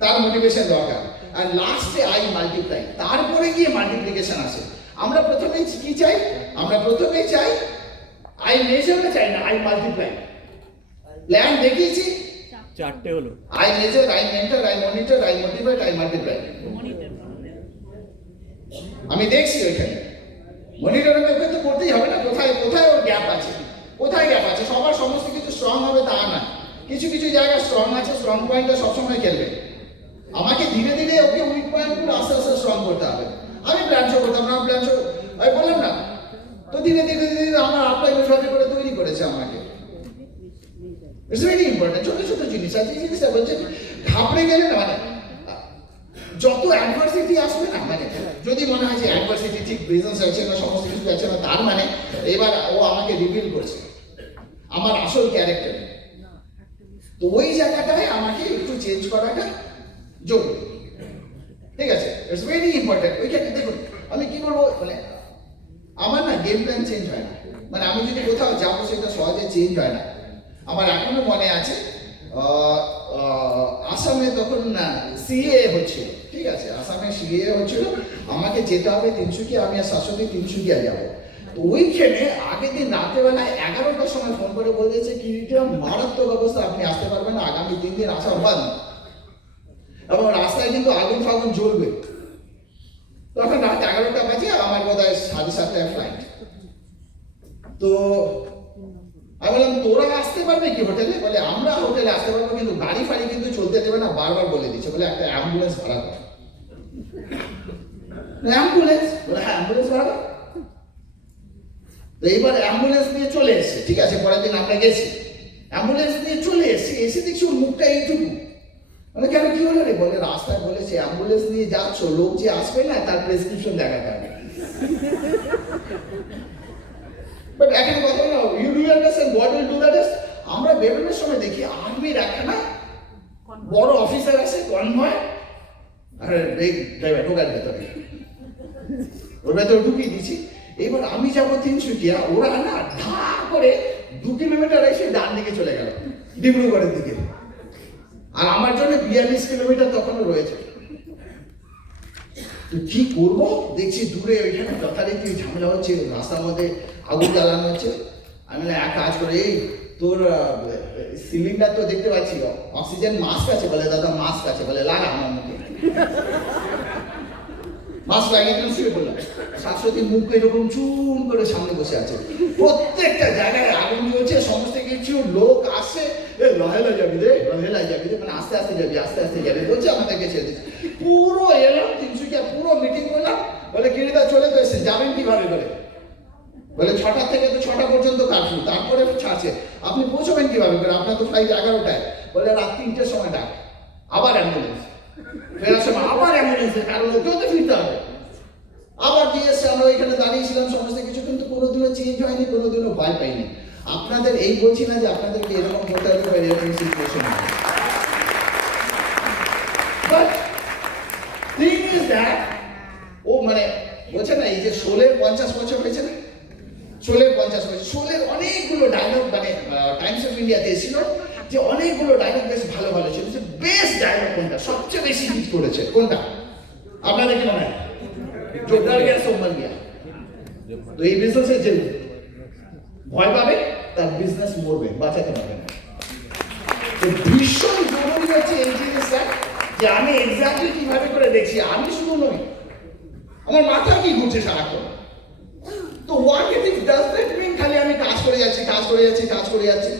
তার মোটিভেশন দরকার। আর লাস্টে আই মাল্টিপ্লাই, তারপরে গিয়ে মাল্টিপ্লিকেশন আসে। আমরা প্রথমেই কি চাই, আমরা প্রথমেই চাই আই মেজারও চাই না, আই মাল্টিপ্লাই। প্ল্যান দেখিয়েছি, চারটে হলো। I measure, I mentor, I monitor, I motivate, I multiply. আমি দেখছি ওইখানে মনিটর ওকে তো করতেই হবে না, কোথায় কোথায় ওর গ্যাপ আছে, কোথায় গ্যাপ আছে। সবার সমস্ত কিছু স্ট্রং হবে তা না, কিছু কিছু জায়গায় স্ট্রং আছে, স্ট্রং পয়েন্টটা সবসময় খেলবে। আমাকে ধীরে ধীরে ওকে উইক পয়েন্টগুলো আস্তে আস্তে স্ট্রং করতে হবে। আমি প্ল্যান শো করতাম না, প্ল্যান শো আমি বললাম না, তো ধীরে ধীরে ধীরে ধীরে আমার আপ্লাই করে তৈরি করেছে আমাকে। It's very important. ছোট ছোট জিনিস আছে, এই জিনিসটা বলছে ঘাবড়ে গেলে না, মানে যত অ্যাডভার্সিটি আসবে না, মানে যদি মনে হয় যে অ্যাডভার্সিটি ঠিক বিজনেস আছে না, সমস্ত কিছু আছে না, তার মানে এবার ও আমাকে রিভিল করছে আমার আসল ক্যারেক্টার। তো ওই জায়গাটায় আমাকে একটু চেঞ্জ করাটা জরুরি, ঠিক আছে? It's very important. ওইখানে দেখুন আমি কি করবো, মানে আমার না গেম প্ল্যান চেঞ্জ হয় না, মানে আমি যদি কোথাও যাবো সেটা সহজে চেঞ্জ হয় না। আমার এখনো মনে আছে আসামে তখন সিএ হচ্ছিল, ঠিক আছে? আসামে সিএ হচ্ছিল, আমাকে যেতে হবে তিনসুকিয়া, আমি আর শাশুড়ি তিনসুকিয়া যাবো। তো ওইখানে আগের দিন রাত্রেবেলায় 11টার সময় ফোন করে বলেছে কি মারাত্মক অবস্থা, আপনি আসতে পারবেন না, আগামী 3 দিন আসা বন্ধ, এবং রাস্তায় কিন্তু আগুন ফাগুন জ্বলবে। তখন রাত 11টা বাজে, আমার বোধ হয় 7:30টায় ফ্লাইট। তো আমি বললাম তোরা আসতে পারবে কি হোটেলে? বলে আমরা হোটেলে আসতে পারবো, কিন্তু গাড়ি ফাড়ি কিন্তু চলতে দেবে না, বারবার বলে দিচ্ছে। বলে একটা অ্যাম্বুলেন্স ভাড়া কর। অ্যাম্বুলেন্স? বলে হ্যাঁ অ্যাম্বুলেন্স ভাড়া কর। তো এইবার অ্যাম্বুলেন্স নিয়ে চলে এসেছে, ঠিক আছে? পরের দিন আমরা গেছি, অ্যাম্বুলেন্স নিয়ে চলে এসেছি, এসে দেখছি ওর মুখটা এইটুকু। মানে কেন, কি হলো রে? বলে রাস্তায় বলেছে অ্যাম্বুলেন্স নিয়ে যাচ্ছ, লোক যে আসবে না তার প্রেসক্রিপশন দেখাতে হবে। But এখন কথা না, you do understand what will do that is, আমরা বেরোনোর সময় দেখি আর্মির একখানা বড় অফিসার আছে কনভয়, আরে ড্রাইভার ঢোকার ভেতরে, ওর ভেতরে ঢুকিয়ে দিচ্ছি। এবার আমি যাবো তিনসুকিয়া, ওরা না ধা করে 2 কিলোমিটার এসে ডান দিকে চলে গেল, ডিব্রুগড়ের দিকে, আর আমার জন্য 42 কিলোমিটার তখনও রয়েছে। তো কি করবো, দেখছি দূরে ওইখানে যথারীতি ঝামেলা হচ্ছে, রাস্তার মধ্যে আগুন জ্বালানো হচ্ছে। আমি এক কাজ করে, এই তোর সিলিন্ডার তো দেখতে পাচ্ছি, অক্সিজেন মাস্ক আছে? বলে দাদা মাস্ক আছে। বলে লাগা আমার মুখে। মাস্ক লাগিয়ে দিলাম, শুয়ে পড়লাম। শাশ্বতী মুখ এরকম চুন করে সামনে বসে আছে, প্রত্যেকটা জায়গায় আগুন জ্বলছে, সমস্ত কিছু লোক আসে, লহেলা যাবি রে, লহেলা যাবি রে, মানে আস্তে আস্তে যাবি, আস্তে আস্তে যাবি বলছে, আমাদেরকে ছেড়ে দিচ্ছে। পুরো এলাম তিনসুকিয়া, পুরো মিটিং করলাম। বলে কিরিদা চলে তো এসে যাবেন কিভাবে করে? বলে 6টা থেকে তো 6টা পর্যন্ত কারফিউ, তারপরে ছাড়ছে, আপনি পৌঁছবেন কিভাবে করে? আপনার তো ফ্লাইট 11টায়। বলে রাত 3টের সময় ডাক, আবার অ্যাম্বুলেন্স, ফেরার সময় আবার অ্যাম্বুলেন্সের কারণ ওকেও তো ফিরতে হবে। আবার দিয়ে এসে আমরা ওইখানে দাঁড়িয়েছিলাম, সমস্ত কিছু কিন্তু কোনোদিনও চেঞ্জ হয়নি, কোনোদিনও ভয় পাইনি। আপনাদের এই বলছি না যে আপনাদেরকে এরকম করতে হবে বা এরকম সিচুয়েশন হবে, বাট থিং ইজ দ্যাট ও মানে বলছে না, এই যে শোলের 50 বছর হয়েছে না, শোলের 50 বছর, শোলের অনেকগুলো ডায়লগ মানে টাইমস অফ ইন্ডিয়াতে এসেছিল, যে অনেকগুলো ডায়লগ বেশ ভালো ভালো ছিল। যে বেস্ট ডায়লগ কোনটা, সবচেয়ে বেশি হিট করেছে কোনটা আপনাদের কি মনে হয়? जो डर गया सो मर गया। तो এই বিজনেসে যে ভয় পাবে তার বিজনেস মরবে, বাঁচাতে পারবে না। তো ভীষণ জরুরি হচ্ছে এই জিনিসটা, যে আমি এক্স্যাক্টলি কিভাবে করে দেখছি। আমি শুধু নই, আমার মাথা কি ঘুরছে সারাক্ষণ। তো what it is does that mean খালি আমি কাজ করে যাচ্ছি, কাজ করে যাচ্ছি, কাজ করে যাচ্ছি।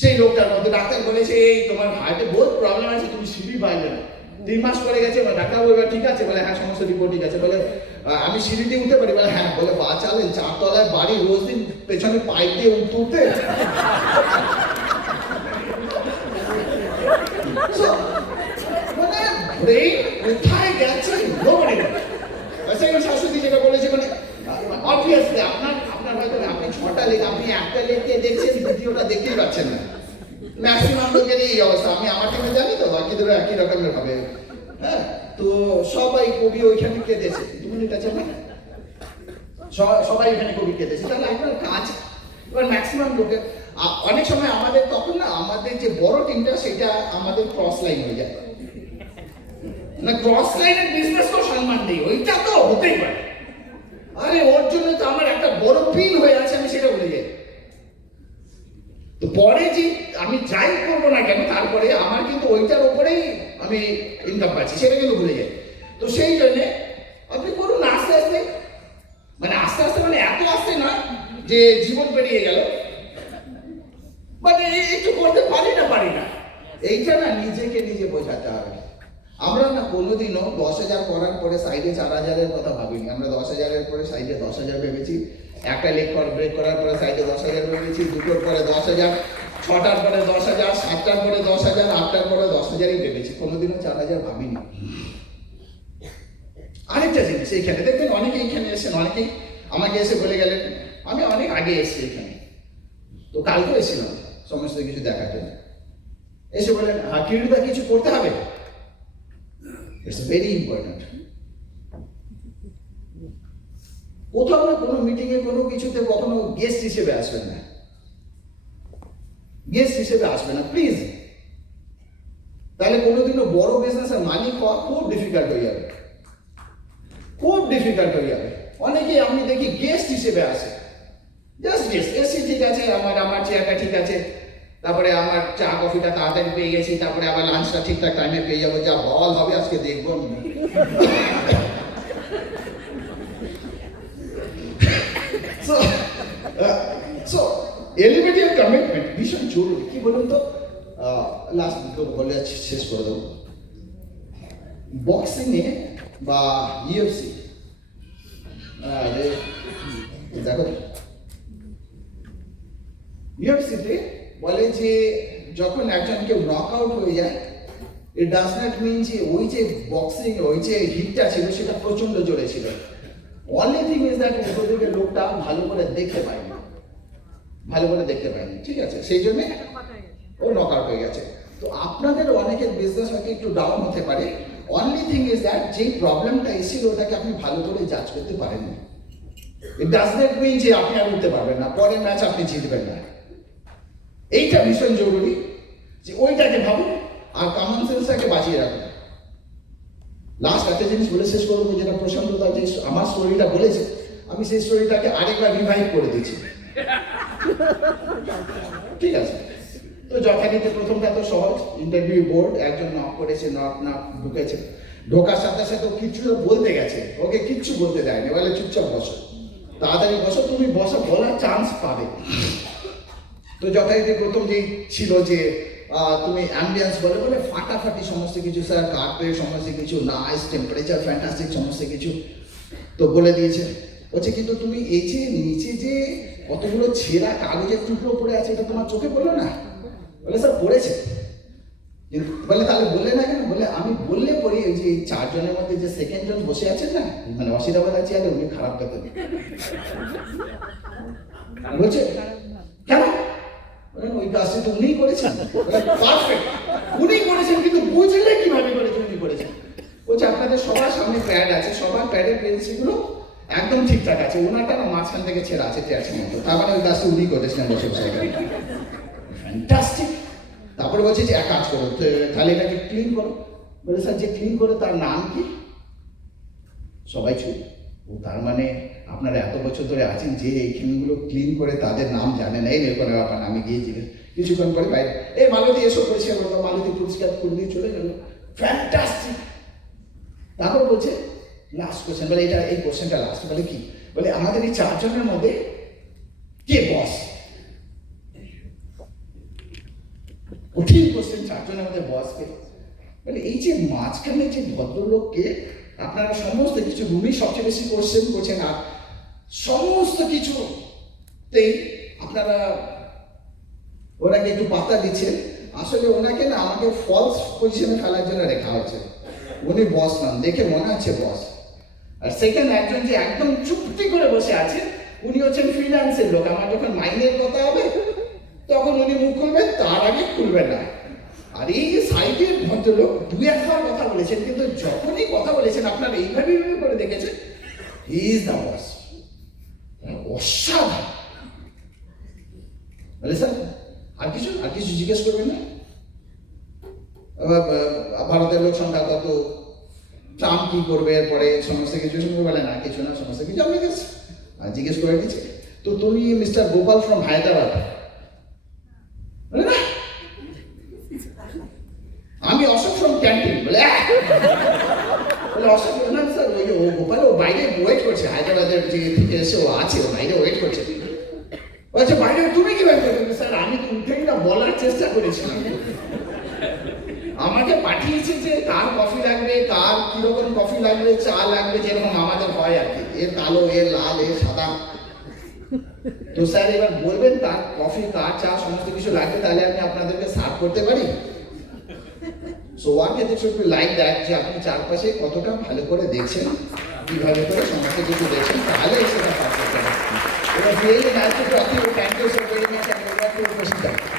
সেই লোকটার মধ্যে ডাক্তার বলেছে এই তোমার হার্টে বহুত প্রবলেম আছে, তুমি সিঁড়ি পাইলে না। 3 মাস পরে গেছে, ডাক্তার বলবে ঠিক আছে? বলে হ্যাঁ সমস্ত রিপোর্ট ঠিক আছে। বলে আমি সিঁড়ি দিয়ে উঠতে পারি? বলে হ্যাঁ। বলে বাঁচালেন 4 তলায় বাড়ি, রোজ দিন পেছনে পাইপ দিয়ে উঠতে। মানে ব্রেইন কোথায় গেছে নোবডি নোস। সেকেন্ড শাশুড়ি যেটা বলেছে, মানে অবভিয়াসলি আপনার হয়তো আপনি 6টা লেখ, আপনি একটা লেখকে দেখছেন, দ্বিতীয়টা দেখতেই পাচ্ছেন না। ম্যাক্সিমাম লোকেরই এই অবস্থা। আমি আমার থেকে জানি তো, বাকিদেরও একই রকমের হবে। হ্যাঁ, তো সবাই কবি ওইখানে কেঁদেছে, 2 মিনিট আছে না, সবাই এখানে কবি কেঁদেছে। তাহলে আপনার কাজ এবার ম্যাক্সিমাম লোকের অনেক সময় আমাদের তখন না, আমাদের যে বড় টিমটা সেটা আমাদের ক্রস লাইন হয়ে যায় না, ক্রস লাইনের বিজনেস তো সম্মান নেই, ওইটা তো হতেই পারে। আরে ওর জন্য তো আমার একটা বড় পিন হয়ে আছে, আমি সেটা বলে যাই। তো পরে যে আমি যাই করবো না কেন তারপরে আমার কিন্তু ওইটার উপরেই আমি ইনকাম পাচ্ছি, সেটা কিন্তু ভুলে যাই। তো সেই জন্যে আপনি করুন আস্তে আস্তে, মানে আস্তে আস্তে মানে এত আস্তে না যে জীবন পেরিয়ে গেল, মানে একটু করতে পারি না। এইটা না নিজেকে নিজে বোঝাতে হবে। আমরা না কোনোদিনও 10,000 করার পরে সাইডে 4,000-এর কথা ভাবিনি। আমরা 10,000-এর পরে সাইডে 10,000 ভেবেছি, একটা লেগ ব্রেক করার পরে সাইডে 10,000 ভেবেছি, দুটোর পরে 10,000, 6টার পরে 10,000, 7টার পরে 10,000, 8টার পরে 10,000-ই ভেবেছি, কোনোদিনও 4,000 ভাবিনি। আরেকটা জিনিস এইখানে দেখবেন, অনেকে এইখানে এসেছেন, অনেকেই আমাকে এসে বলে গেলেন, আমি অনেক আগে এসেছি এখানে, তো কালকে এসেছিলাম সমস্ত কিছু দেখার জন্য, এসে বললেন কিরুদা কিছু করতে হবে। It's very important. কোথাও না কোনো মিটিংয়ে কোনো কিছুতে কখনো গেস্ট হিসেবে আসবেন না, গেস্ট হিসেবে আসবে না প্লিজ। তাহলে কোনোদিনও বড় বিজনেসের মালিক হওয়া খুব ডিফিকাল্ট হয়ে যাবে, খুব ডিফিকাল্ট হয়ে যাবে। অনেকেই আমি দেখি গেস্ট হিসেবে আসে, জাস্ট গেস্ট, এসি ঠিক আছে, আমার চেয়ারটা ঠিক আছে, তারপরে আমার চা কফিটা তাড়াতাড়ি পেয়ে গেছি, তারপরে আবার লাঞ্চটা ঠিকঠাক টাইমে পেয়ে যাবো, যা বল হবে আজকে দেখবো। সো এলিভেটিভ কমিটমেন্ট ভীষণ জরুরি। কি বলুন তো, লাস্ট বলে শেষ করে দেবো, বক্সিংয়ে বা ইউএফসি দেখো, ইউএফসিতে বলে যে যখন একজন কেউ নক আউট হয়ে যায়, ইট ডাজ নট মিন যে ওই যে বক্সিং ওই যে হিটটা ছিল সেটা প্রচন্ড জোরে ছিল। অনলি থিং ইজ দ্যাট ওদিকে লোকটা ভালো করে দেখতে পায়নি, ঠিক আছে, সেই জন্য ও নক আউট হয়ে গেছে। তো আপনাদের অনেকের বিজনেস হয়তো একটু ডাউন হতে পারে, অনলি থিং ইজ দ্যাট যে প্রবলেমটা এসেছিল ওটাকে আপনি ভালো করে জাজ করতে পারেননি। ইট ডাজ নট মিন যে আপনি আর উঠতে পারবেন না, পরের ম্যাচ আপনি জিতবেন না। এইটা ভীষণ জরুরি যে ওইটাকে ভাবুন আর কমন সেন্সটাকে বাঁচিয়ে রাখুন। লাস্ট একটা জিনিস বলে শেষ করবো, যেটা প্রশান্ত দা যে আমার স্টোরিটা বলেছে, আমি সেই স্টোরিটাকে আরেকবার রিভাইভ করে দিচ্ছি, ঠিক আছে? তো যথারীতি প্রথমটা তো সহজ, ইন্টারভিউ বোর্ড, একজন নক করেছে, নক ঢুকেছে, ঢোকার সাথে সাথে ও কিছু বলতে গেছে, ওকে কিচ্ছু বলতে দেয়নি, বলে চুপচাপ বসো, তাড়াতাড়ি বসো, তুমি বসো, বলার চান্স পাবে। তো যথারীতি প্রথম যেই ছিল যে তুমি অ্যাম্বিয়েন্স বলে ফাটাফাটি সমস্ত কিছু, স্যার কার্পেট সমস্ত কিছু, নাইস টেম্পারেচার ফ্যান্টাস্টিক সমস্ত কিছু তো বলে দিয়েছে। বলছে কিন্তু তুমি এই যে নিচে যে কতগুলো ছেঁড়া কাগজের টুকরো পড়ে আছে, এটা তোমার চোখে পড়লো না? বলে স্যার পড়েছে। বলে তাহলে বললে না কেন? বলে আমি বললে পড়ি, ওই যে 4 জনের মধ্যে যে সেকেন্ড জন বসে আছেন না, মানে অসিরাবাদ আছে, আর উনি খারাপ কথা বলছে কেন? ওই কাজটি তো উনিই করেছেন, পারফেক্ট উনি করেছেন, কিন্তু বুঝলে কিভাবে করেছেন উনি করেছেন। বলছে আপনাদের সবার সামনে প্যাড আছে, সবার প্যাডের পেন্সিলগুলো একদম ঠিকঠাক আছে, ওনারটা না মাঝখান থেকে ছেড়া আছে ট্যাচের মতো, তার মানে ওই কাজটি উনি করেছিলেন বসে বসে। ফ্যান্টাস্টিক। তারপরে বলছে যে এক কাজ করো, তাহলে এটাকে ক্লিন করো। বলে স্যার যে ক্লিন করে তার নাম কি? সবাই চুপ। ও তার মানে আপনারা এত বছর ধরে আছেন যে এইখানগুলো ক্লিন করে তাদের নাম জানে না, এরকম ব্যাপার। আমি গিয়েছিলাম কিছুক্ষণ পরে বাইরে, এই মালতী এসব পরিষ্কার করলো, মালতী পরিষ্কার করে দিয়ে চলে গেল। ফ্যান্টাস্টিক। তারপর বলছে লাস্ট কোশ্চেন, বলে এটা এই কোশ্চেনটা লাস্ট। বলে কি? বলে আমাদের এই 4 জনের মধ্যে কে বস? কঠিন কোশ্চেন, 4 জনের মধ্যে বস কে? বলে এই যে মাঝখানে যে ভদ্রলোককে আপনারা সমস্ত কিছু, উনি সবচেয়ে বেশি কোশ্চেন করছেন, আর সমস্ত কিছুতেই আপনারা ওনাকে একটু পাতা দিচ্ছেন। আসলে ওনাকে না আমাকে ফলস পজিশনে ফেলার জন্য রেখা হয়েছে। উনি বস নন, দেখে মনে হচ্ছে বস। আর সেকেন্ড একজন যে একদম চুপটি করে বসে আছে, উনি হচ্ছেন ফ্রিল্যান্সের লোক। আমার যখন মাইনের কথা হবে তখন উনি মুখ খুলবেন, তার আগে খুলবেন না। আর এই যে সাইডের ভদ্রলোক 2-1বার কথা বলেছেন, কিন্তু যখনই কথা বলেছেন আপনারা এইভাবে করে দেখেছেন, হি ইজ দ্য বস। অসাধারণ। বলে স্যার আর কিছু জিজ্ঞেস করবেন না? ভারতের লোক সংখ্যা কত, ট্রাম্প কি করবে এরপরে, সমস্ত কিছু শুনবে। বলে না কিছু না, সমস্ত কিছু আমি গেছি আর জিজ্ঞেস করে দিচ্ছে। তো তুমি মিস্টার গোপাল ফ্রম হায়দ্রাবাদ? বলে না বলে বলে অশোক না স্যার ওই ও গোপাল ও বাইরে ওয়েট করছে হায়দ্রাবাদের যে থেকে এসে ও আছে ও বাইরে ওয়েট করছে বলছে বাইরে তুমি কি বাইরে স্যার আমি তো উঠেই না বলার চেষ্টা করেছিলাম আমাকে পাঠিয়েছে যে কার কফি লাগবে কার কিরকম কফি লাগবে চা লাগবে যেরকম আমাদের হয় আর কি এর কালো এর লাল এর সাদা তো স্যার এবার বলবেন কার কফি কার চা সমস্ত কিছু লাগবে তাহলে আমি আপনাদেরকে সার্ভ করতে পারি so work ethic should be like that যে আপনি চারপাশে কতটা ভালো করে দেখছেন কিভাবে করে সমস্ত কিছু দেখছেন তাহলে সেটা পারফেক্ট হবে এটা really nice to talk you thank you so very much and over two